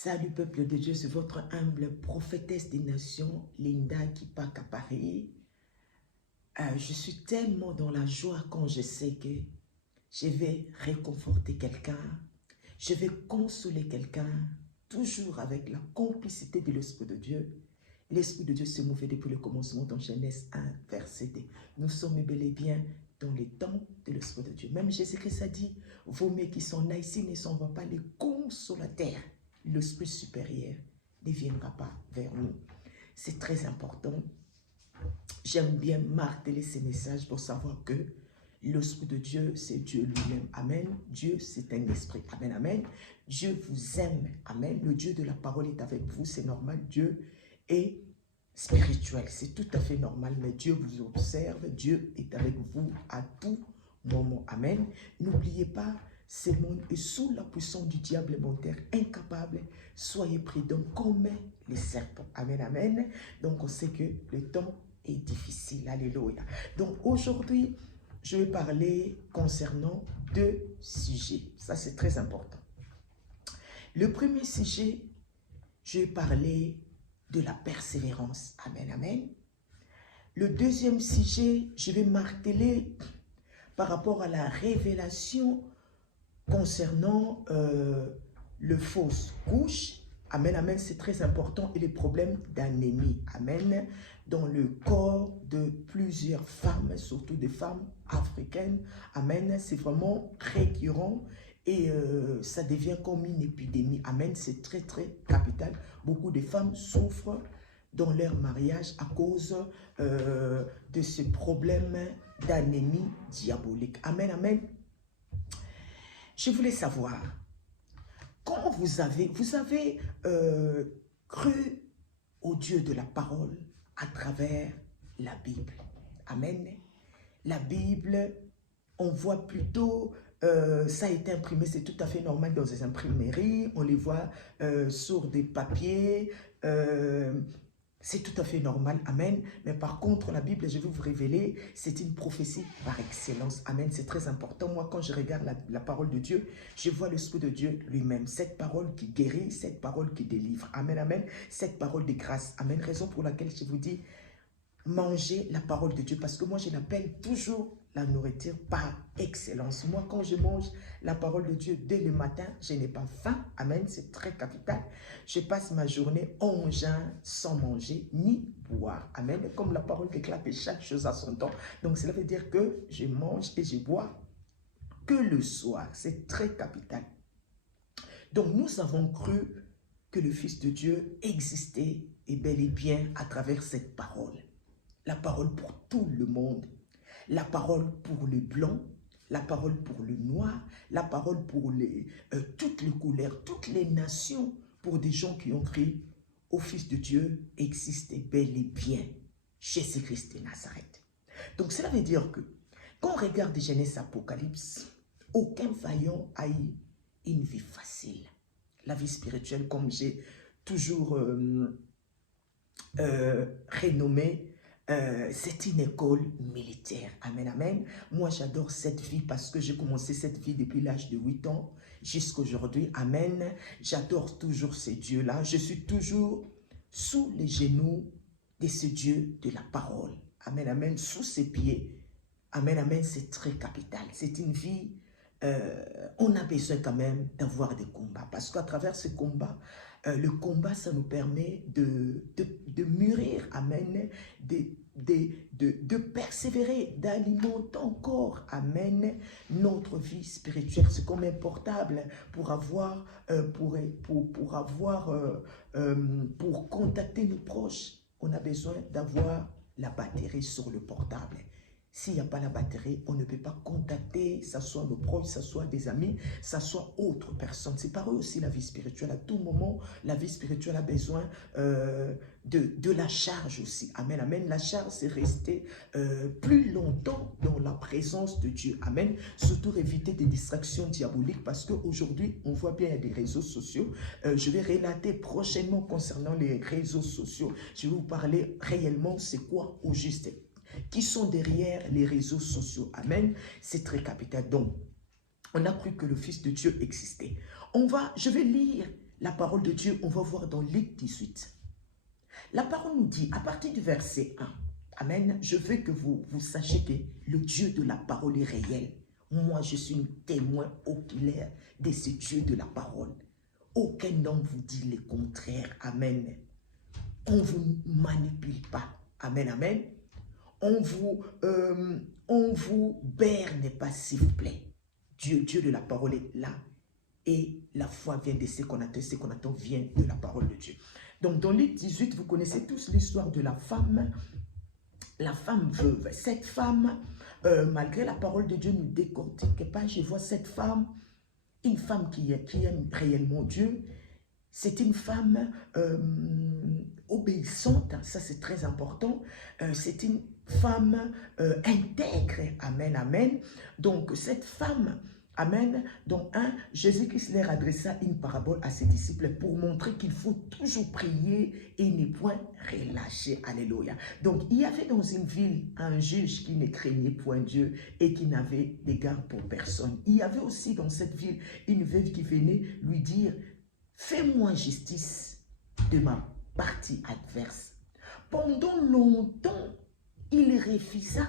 Salut peuple de Dieu, c'est votre humble prophétesse des nations, Linda Kipak à Paris. Je suis tellement dans la joie quand je sais que je vais réconforter quelqu'un, je vais consoler quelqu'un, toujours avec la complicité de l'Esprit de Dieu. L'Esprit de Dieu se mouvait depuis le commencement dans Genèse 1, verset 2. Nous sommes bel et bien dans les temps de l'Esprit de Dieu. Même Jésus-Christ a dit, vos mains qui sont là ici ne s'en vont pas les consolateurs. L'Esprit supérieur ne viendra pas vers nous. C'est très important. J'aime bien marteler ces messages pour savoir que l'Esprit de Dieu, c'est Dieu lui-même. Amen. Dieu, c'est un esprit. Amen, amen. Dieu vous aime. Amen. Le Dieu de la parole est avec vous. C'est normal. Dieu est spirituel. C'est tout à fait normal. Mais Dieu vous observe. Dieu est avec vous à tout moment. Amen. N'oubliez pas, ce monde est sous la puissance du diable menteur, incapable. Soyez prudents comme les serpents. Amen, amen. Donc, on sait que le temps est difficile. Alléluia. Donc, aujourd'hui, je vais parler concernant deux sujets. Ça, c'est très important. Le premier sujet, je vais parler de la persévérance. Amen, amen. Le deuxième sujet, je vais marteler par rapport à la révélation concernant le fausse couche. Amen, amen, c'est très important. Et les problèmes d'anémie. Amen. Dans le corps de plusieurs femmes, surtout des femmes africaines. Amen. C'est vraiment récurrent et ça devient comme une épidémie. Amen. C'est très, très capital. Beaucoup de femmes souffrent dans leur mariage à cause de ce problème d'anémie diabolique. Amen, amen. Je voulais savoir, quand vous avez cru au Dieu de la parole à travers la Bible. Amen. La Bible, on voit plutôt, ça a été imprimé, c'est tout à fait normal dans les imprimeries, on les voit sur des papiers, c'est tout à fait normal, amen. Mais par contre, la Bible, je vais vous révéler, c'est une prophétie par excellence, amen. C'est très important. Moi, quand je regarde la parole de Dieu, je vois l'Esprit de Dieu lui-même. Cette parole qui guérit, cette parole qui délivre, amen, amen. Cette parole de grâce, amen. Raison pour laquelle je vous dis, mangez la parole de Dieu. Parce que moi, je l'appelle toujours la nourriture par excellence. Moi, quand je mange la parole de Dieu dès le matin, je n'ai pas faim. Amen, c'est très capital. Je passe ma journée en jeûne sans manger ni boire. Amen, comme la parole déclare que chaque chose a son temps. Donc, cela veut dire que je mange et je bois que le soir. C'est très capital. Donc, nous avons cru que le Fils de Dieu existait et bel et bien à travers cette parole. La parole pour tout le monde. La parole pour les blancs, la parole pour le noir, la parole pour toutes les couleurs, toutes les nations, pour des gens qui ont cru au Fils de Dieu, existait bel et bien Jésus-Christ de Nazareth. Donc cela veut dire que quand on regarde Genèse Apocalypse, aucun vaillant a eu une vie facile. La vie spirituelle, comme j'ai toujours renommé, c'est une école militaire. Amen, amen. Moi, j'adore cette vie parce que j'ai commencé cette vie depuis l'âge de 8 ans jusqu'à aujourd'hui. Amen. J'adore toujours ce Dieu-là. Je suis toujours sous les genoux de ce Dieu de la parole. Amen, amen. Sous ses pieds. Amen, amen. C'est très capital. C'est une vie, on a besoin quand même d'avoir des combats. Parce qu'à travers ce combat, le combat, ça nous permet de mûrir, amen, de persévérer, d'alimenter encore, amen, notre vie spirituelle. C'est comme un portable pour avoir, pour contacter nos proches. On a besoin d'avoir la batterie sur le portable. S'il n'y a pas la batterie, on ne peut pas contacter, que ce soit nos proches, que ce soit des amis, que ce soit autre personne. C'est pareil aussi la vie spirituelle. À tout moment, la vie spirituelle a besoin de la charge aussi. Amen, amen. La charge, c'est rester plus longtemps dans la présence de Dieu. Amen. Surtout éviter des distractions diaboliques parce qu'aujourd'hui, on voit bien des réseaux sociaux. Je vais relater prochainement concernant les réseaux sociaux. Je vais vous parler réellement c'est quoi au juste. Qui sont derrière les réseaux sociaux. Amen. C'est très capital. Donc, on a cru que le Fils de Dieu existait. Je vais lire la parole de Dieu, on va voir dans Luc 18. La parole nous dit, à partir du verset 1, Amen, je veux que vous sachiez que le Dieu de la parole est réel. Moi, je suis un témoin oculaire de ce Dieu de la parole. Aucun homme vous dit le contraire. Amen. On ne vous manipule pas. Amen, amen. On vous berne pas, s'il vous plaît. Dieu de la parole est là. Et la foi vient de ce qu'on attend vient de la parole de Dieu. Donc, dans Luc 18, vous connaissez tous l'histoire de la femme veuve. Cette femme, malgré la parole de Dieu, ne décortique pas. Je vois cette femme, une femme qui aime réellement Dieu. C'est une femme obéissante, ça c'est très important. C'est une femme intègre, amen, amen. Donc cette femme, amen, donc Jésus-Christ leur adressa une parabole à ses disciples pour montrer qu'il faut toujours prier et ne point relâcher, alléluia. Donc il y avait dans une ville un juge qui ne craignait point Dieu et qui n'avait d'égard pour personne. Il y avait aussi dans cette ville une veuve qui venait lui dire: fais-moi justice de ma partie adverse. Pendant longtemps, il refusa.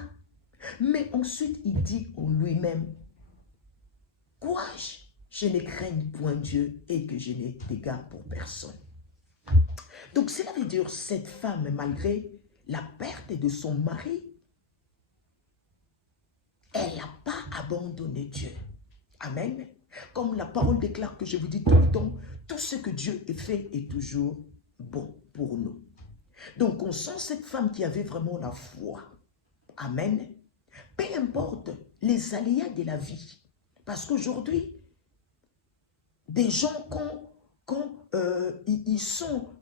Mais ensuite, il dit en lui-même: courage, je ne craigne point Dieu et que je n'ai d'égard pour personne. Donc, cela veut dire cette femme, malgré la perte de son mari, elle n'a pas abandonné Dieu. Amen. Comme la parole déclare, que je vous dis tout le temps, tout ce que Dieu fait est toujours bon pour nous. Donc on sent cette femme qui avait vraiment la foi. Amen. Peu importe les aléas de la vie. Parce qu'aujourd'hui, des gens, ils sont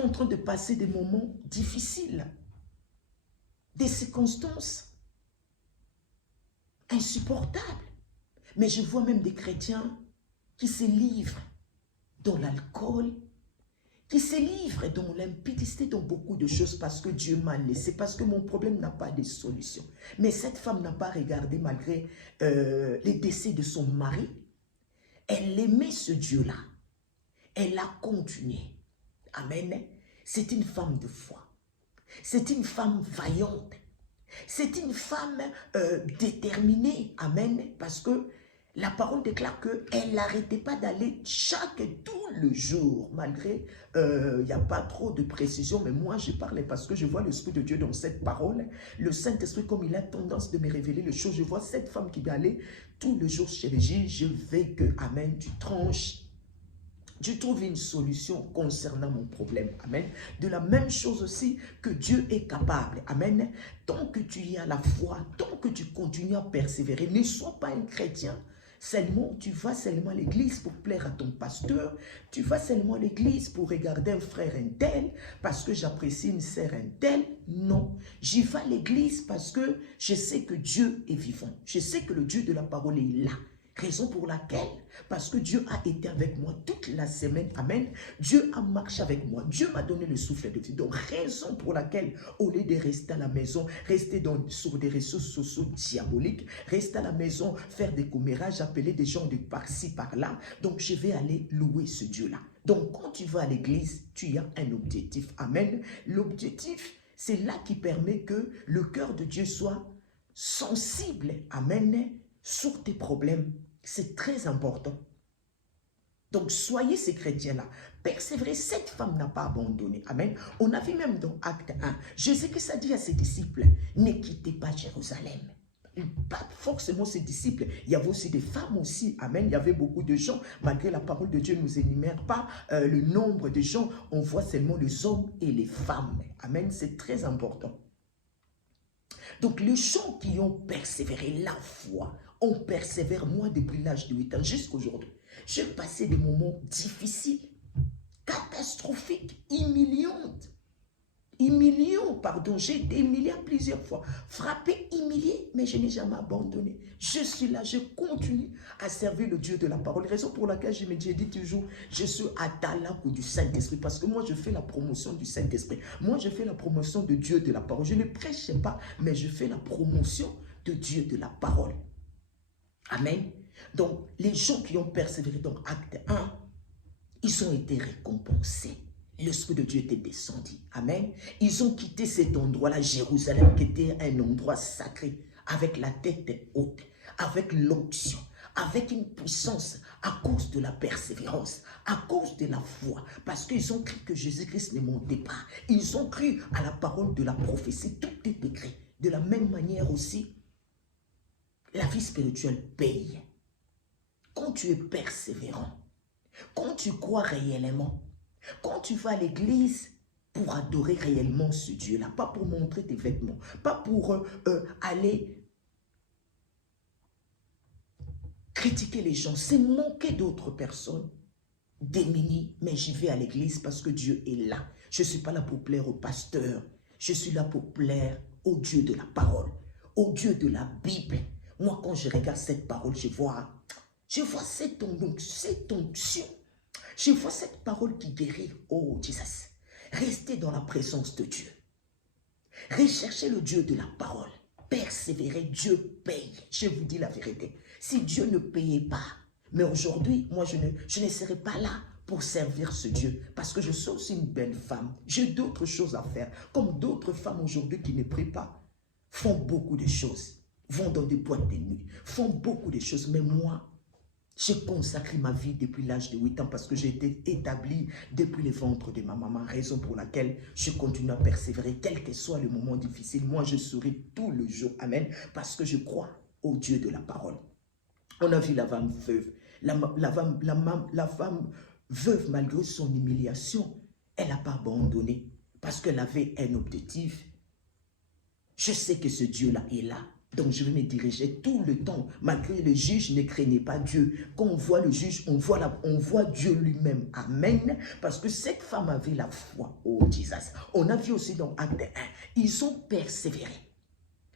en train de passer des moments difficiles, des circonstances insupportable. Mais je vois même des chrétiens qui se livrent dans l'alcool, qui se livrent dans l'impudicité, dans beaucoup de choses parce que Dieu m'a laissé, parce que mon problème n'a pas de solution. Mais cette femme n'a pas regardé malgré les décès de son mari. Elle aimait ce Dieu-là. Elle a continué. Amen. C'est une femme de foi. C'est une femme vaillante. C'est une femme déterminée, amen, parce que la parole déclare qu'elle n'arrêtait pas d'aller tout le jour, malgré, il n'y a pas trop de précision, mais moi je parlais parce que je vois l'Esprit de Dieu dans cette parole, le Saint-Esprit comme il a tendance de me révéler les choses, je vois cette femme qui va aller tout le jour chez le juge, je veux que, amen, tu tranches, je trouve une solution concernant mon problème. Amen. De la même chose aussi que Dieu est capable. Amen. Tant que tu y as la foi, tant que tu continues à persévérer, ne sois pas un chrétien. Seulement, tu vas seulement à l'église pour plaire à ton pasteur. Tu vas seulement à l'église pour regarder un frère un tel, parce que j'apprécie une sœur un tel. Non, j'y vais à l'église parce que je sais que Dieu est vivant. Je sais que le Dieu de la parole est là. Raison pour laquelle, parce que Dieu a été avec moi toute la semaine, amen, Dieu a marché avec moi, Dieu m'a donné le souffle de vie. Donc, raison pour laquelle, au lieu de rester à la maison, rester sur des réseaux sociaux diaboliques, rester à la maison, faire des commérages, appeler des gens de par-ci, par-là, donc je vais aller louer ce Dieu-là. Donc, quand tu vas à l'église, tu as un objectif, amen. L'objectif, c'est là qui permet que le cœur de Dieu soit sensible, amen, sur tes problèmes. C'est très important. Donc, soyez ces chrétiens-là. Persévérez, cette femme n'a pas abandonné. Amen. On a vu même dans Acte 1, Jésus-Christ a dit à ses disciples, ne quittez pas Jérusalem. Pas forcément ses disciples, il y avait aussi des femmes aussi, amen, il y avait beaucoup de gens, malgré la parole de Dieu ne nous énumère pas le nombre de gens, on voit seulement les hommes et les femmes, amen, c'est très important. Donc les gens qui ont persévéré la foi, on persévère, moi, depuis l'âge de 8 ans jusqu'à aujourd'hui. J'ai passé des moments difficiles, catastrophiques, humiliants, pardon, j'ai été humilié plusieurs fois, frappé, humilié, mais je n'ai jamais abandonné. Je suis là, je continue à servir le Dieu de la parole. Raison pour laquelle je me dis toujours, je suis à Talakou du Saint-Esprit, parce que moi, je fais la promotion du Saint-Esprit. Moi, je fais la promotion de Dieu de la parole. Je ne prêche pas, mais je fais la promotion de Dieu de la parole. Amen. Donc, les gens qui ont persévéré dans Acte 1, ils ont été récompensés. L'Esprit de Dieu était descendu. Amen. Ils ont quitté cet endroit-là, Jérusalem, qui était un endroit sacré, avec la tête haute, avec l'onction, avec une puissance à cause de la persévérance, à cause de la foi, parce qu'ils ont cru que Jésus-Christ ne montait pas. Ils ont cru à la parole de la prophétie, tout est écrit. De la même manière aussi, la vie spirituelle paye. Quand tu es persévérant, quand tu crois réellement, quand tu vas à l'église pour adorer réellement ce Dieu-là, pas pour montrer tes vêtements, pas pour aller critiquer les gens, c'est manquer d'autres personnes démunies, mais j'y vais à l'église parce que Dieu est là. Je ne suis pas là pour plaire au pasteur, je suis là pour plaire au Dieu de la parole, au Dieu de la Bible. Moi, quand je regarde cette parole, je vois cette onction. Je vois cette parole qui guérit. Oh, Jesus. Restez dans la présence de Dieu. Recherchez le Dieu de la parole. Persévérez, Dieu paye. Je vous dis la vérité. Si Dieu ne payait pas, mais aujourd'hui, moi, je ne serai pas là pour servir ce Dieu. Parce que je suis aussi une belle femme. J'ai d'autres choses à faire. Comme d'autres femmes aujourd'hui qui ne prient pas, font beaucoup de choses. Vont dans des boîtes de nuit. Font beaucoup de choses. Mais moi, j'ai consacré ma vie depuis l'âge de 8 ans parce que j'ai été établie depuis le ventre de ma maman, raison pour laquelle je continue à persévérer, quel que soit le moment difficile. Moi, je souris tout le jour, amen, parce que je crois au Dieu de la parole. On a vu la femme veuve. La femme veuve, malgré son humiliation, elle n'a pas abandonné parce qu'elle avait un objectif. Je sais que ce Dieu-là est là. Donc, je vais me diriger tout le temps. Malgré le juge, ne craignez pas Dieu. Quand on voit le juge, on voit Dieu lui-même. Amen. Parce que cette femme avait la foi. Oh, Jesus. On a vu aussi dans Acte 1. Ils ont persévéré.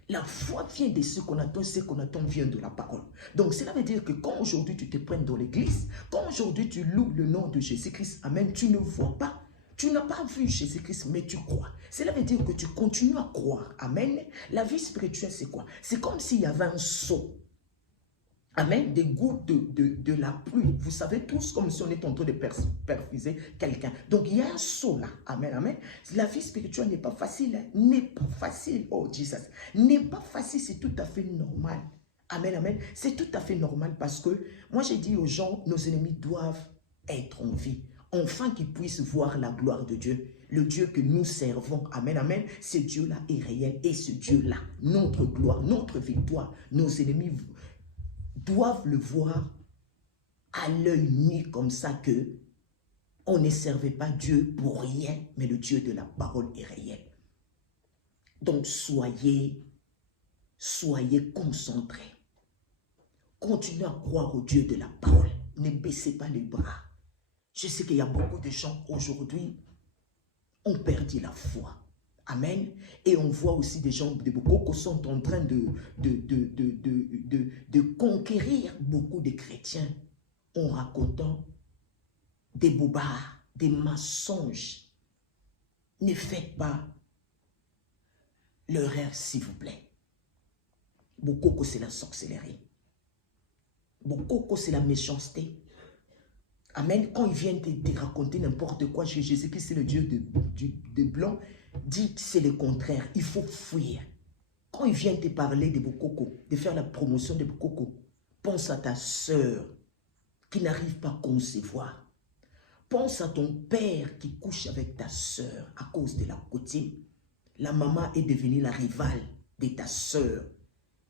La foi vient de ce qu'on attend vient de la parole. Donc, cela veut dire que quand aujourd'hui tu te prends dans l'église, quand aujourd'hui tu loues le nom de Jésus-Christ, amen, tu ne vois pas. Tu n'as pas vu Jésus-Christ, mais tu crois. Cela veut dire que tu continues à croire. Amen. La vie spirituelle, c'est quoi? C'est comme s'il y avait un seau. Amen. Des gouttes de la pluie. Vous savez tous comme si on est en train de perfuser quelqu'un. Donc, il y a un seau là. Amen. Amen. La vie spirituelle n'est pas facile. Hein? N'est pas facile. Oh, Jesus. N'est pas facile. C'est tout à fait normal. Amen. Amen. C'est tout à fait normal parce que moi, j'ai dit aux gens, nos ennemis doivent être en vie. Enfin qu'ils puissent voir la gloire de Dieu. Le Dieu que nous servons, amen, amen, ce Dieu-là est réel. Et ce Dieu-là, notre gloire, notre victoire, nos ennemis doivent le voir à l'œil nu comme ça que on ne servait pas Dieu pour rien, mais le Dieu de la parole est réel. Donc soyez concentrés. Continuez à croire au Dieu de la parole. Ne baissez pas les bras. Je sais qu'il y a beaucoup de gens aujourd'hui ont perdu la foi. Amen. Et on voit aussi des gens, beaucoup qui sont en train de conquérir beaucoup de chrétiens en racontant des bobards, des mensonges. Ne faites pas l'erreur, s'il vous plaît. Beaucoup c'est la sorcellerie. Beaucoup c'est la méchanceté. Amen. Quand ils viennent te raconter n'importe quoi, Jésus-Christ, c'est le Dieu de blanc, dit que c'est le contraire. Il faut fuir. Quand ils viennent te parler de Bokoko, de faire la promotion de Bokoko, pense à ta sœur qui n'arrive pas à concevoir. Pense à ton père qui couche avec ta sœur à cause de la coutume. La maman est devenue la rivale de ta sœur.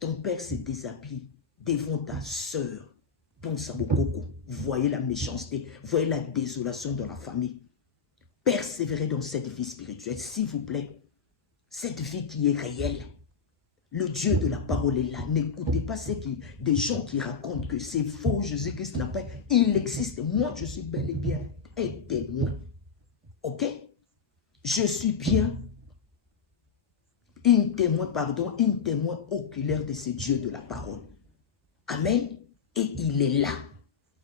Ton père se déshabille devant ta sœur. Pense à Bokoko. Voyez la méchanceté, voyez la désolation dans la famille. Persévérez dans cette vie spirituelle, s'il vous plaît. Cette vie qui est réelle. Le Dieu de la parole est là. N'écoutez pas des gens qui racontent que c'est faux, Jésus-Christ n'a pas... Il existe. Moi, je suis bel et bien un témoin. Ok? Je suis bien une témoin oculaire de ce Dieu de la parole. Amen. Et il est là.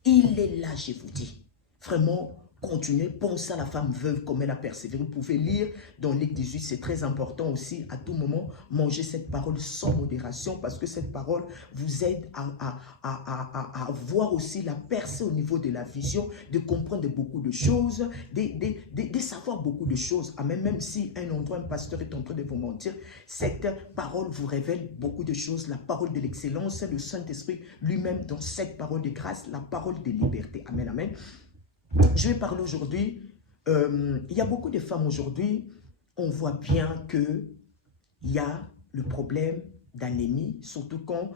Il est là, je vous dis. Vraiment, continuez, pensez à la femme veuve, comme elle a persévéré. Vous pouvez lire dans Luc 18, c'est très important aussi, à tout moment, manger cette parole sans modération, parce que cette parole vous aide à voir aussi la percée au niveau de la vision, de comprendre beaucoup de choses, de savoir beaucoup de choses. Amen. Même si un endroit, un pasteur est en train de vous mentir, cette parole vous révèle beaucoup de choses, la parole de l'excellence, le Saint-Esprit lui-même dans cette parole de grâce, la parole de liberté. Amen, amen. Je vais parler aujourd'hui, il y a beaucoup de femmes aujourd'hui, on voit bien qu'il y a le problème d'anémie, surtout quand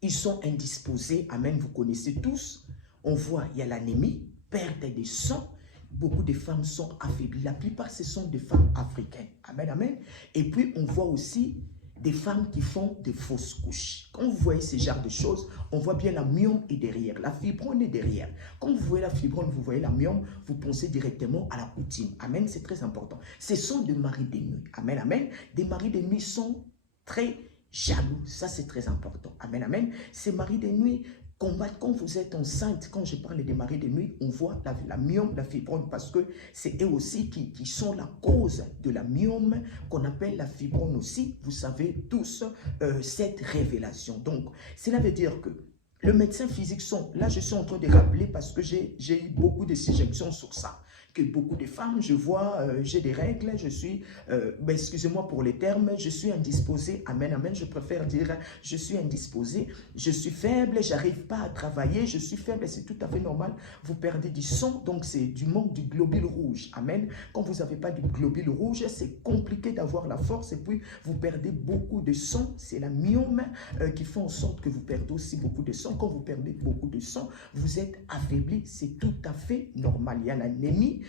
ils sont indisposés. Amen, vous connaissez tous. On voit, il y a l'anémie, perte de sang. Beaucoup de femmes sont affaiblies. La plupart, ce sont des femmes africaines. Amen, amen. Et puis, on voit aussi des femmes qui font des fausses couches. Quand vous voyez ce genre de choses, on voit bien la myome est derrière, la fibrome est derrière. Quand vous voyez la fibrome, vous voyez la myome, vous pensez directement à la coutume. Amen, c'est très important. Ce sont des maris de nuit. Amen, amen. Des maris de nuit sont très jaloux. Ça, c'est très important. Amen, amen. Ces maris de nuit combattent quand vous êtes enceinte. Quand je parle des maris de nuit, on voit la myome, la fibrome, parce que c'est eux aussi qui sont la cause de la myome, qu'on appelle la fibrome aussi. Vous savez tous cette révélation. Donc, cela veut dire que le médecin physique sont, là je suis en train de rappeler parce que j'ai eu beaucoup de suggestions sur ça. Que beaucoup de femmes, je vois, j'ai des règles, je suis, excusez-moi pour les termes, je suis indisposée, amen, amen, je préfère dire, je suis indisposée, je suis faible, j'arrive pas à travailler, je suis faible, c'est tout à fait normal, vous perdez du sang, donc c'est du manque du globule rouge, amen. Quand vous n'avez pas du globule rouge, c'est compliqué d'avoir la force, et puis vous perdez beaucoup de sang, c'est la myome qui fait en sorte que vous perdez aussi beaucoup de sang. Quand vous perdez beaucoup de sang, vous êtes affaibli, c'est tout à fait normal. Il y a l'anémie,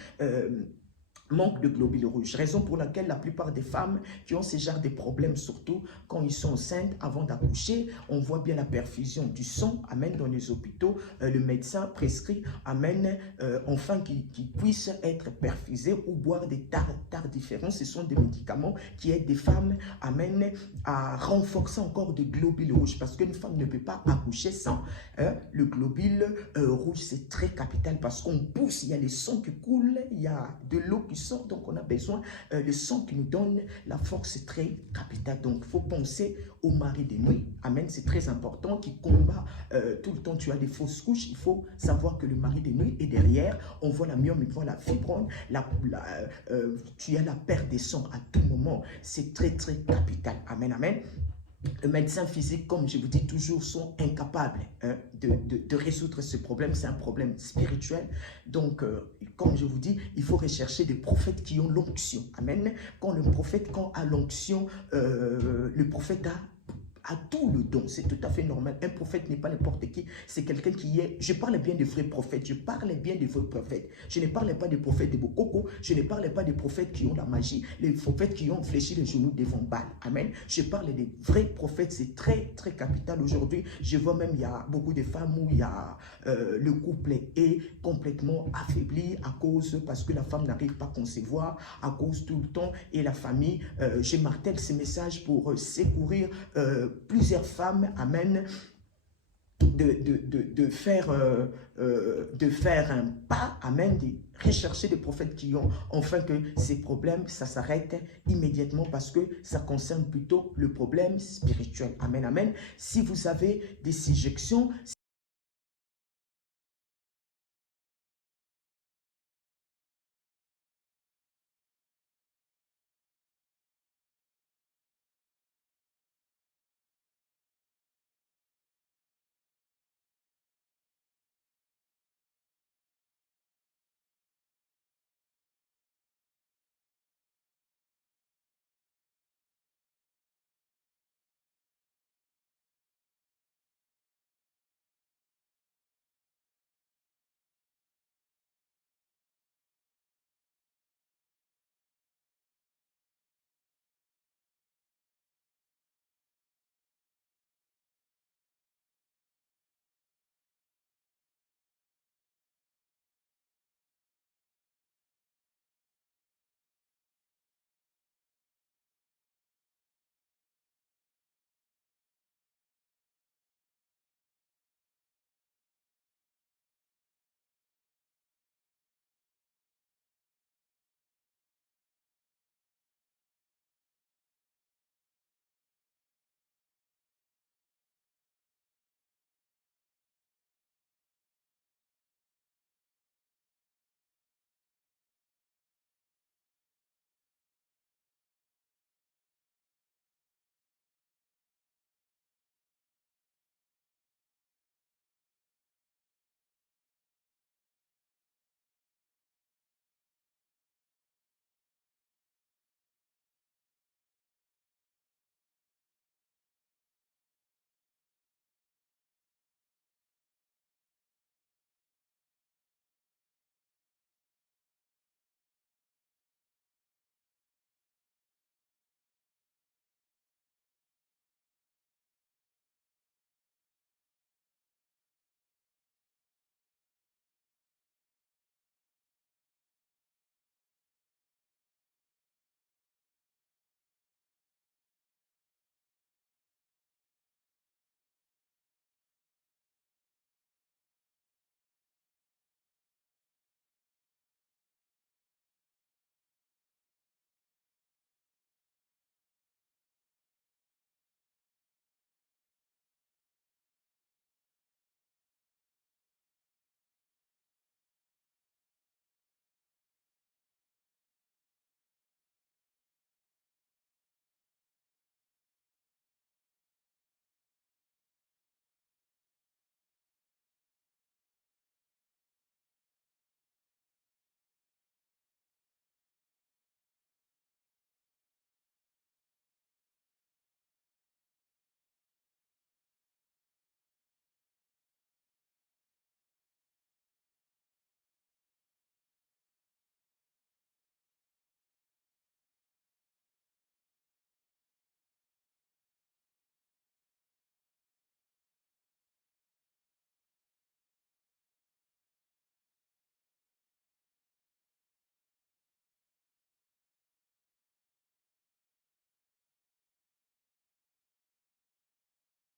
manque de globules rouges, raison pour laquelle la plupart des femmes qui ont ce genre de problèmes, surtout quand ils sont enceintes avant d'accoucher, on voit bien la perfusion du sang, amen, dans les hôpitaux, le médecin prescrit, amen, enfin qu'ils puissent être perfusés ou boire des tards différents. Ce sont des médicaments qui aident des femmes, amen, à renforcer encore des globules rouges, parce qu'une femme ne peut pas accoucher sans le globule rouge. C'est très capital parce qu'on pousse, il y a le sang qui coule, il y a de l'eau qui sort, donc on a besoin, le sang qui nous donne la force, c'est très capital. Donc il faut penser au mari de nuit, amen, c'est très important, qui combat tout le temps. Tu as des fausses couches, il faut savoir que le mari de nuit est derrière. On voit la myome, on voit la fibrome, tu as la perte de sang à tout moment, c'est très capital, amen, amen. Les médecins physiques, comme je vous dis toujours, sont incapables de résoudre ce problème. C'est un problème spirituel. Donc, comme je vous dis, il faut rechercher des prophètes qui ont l'onction. Amen. Quand a l'onction, le prophète a tout le don, c'est tout à fait normal. Un prophète n'est pas n'importe qui, c'est quelqu'un qui est, je parle bien des vrais prophètes, je parle bien des vrais prophètes. Je ne parle pas des prophètes de Bokoko, je ne parle pas des prophètes qui ont la magie, les prophètes qui ont fléchi les genoux devant Baal. Amen. Je parle des vrais prophètes, c'est très capital aujourd'hui. Je vois même, il y a beaucoup de femmes où il y a, le couple est complètement affaibli à cause, parce que la femme n'arrive pas à concevoir, à cause tout le temps, et la famille, je martèle ces messages pour secourir plusieurs femmes, amen, de faire un pas, amen, de rechercher des prophètes qui ont, enfin que ces problèmes, ça s'arrête immédiatement, parce que ça concerne plutôt le problème spirituel, amen, amen. Si vous avez des suggestions,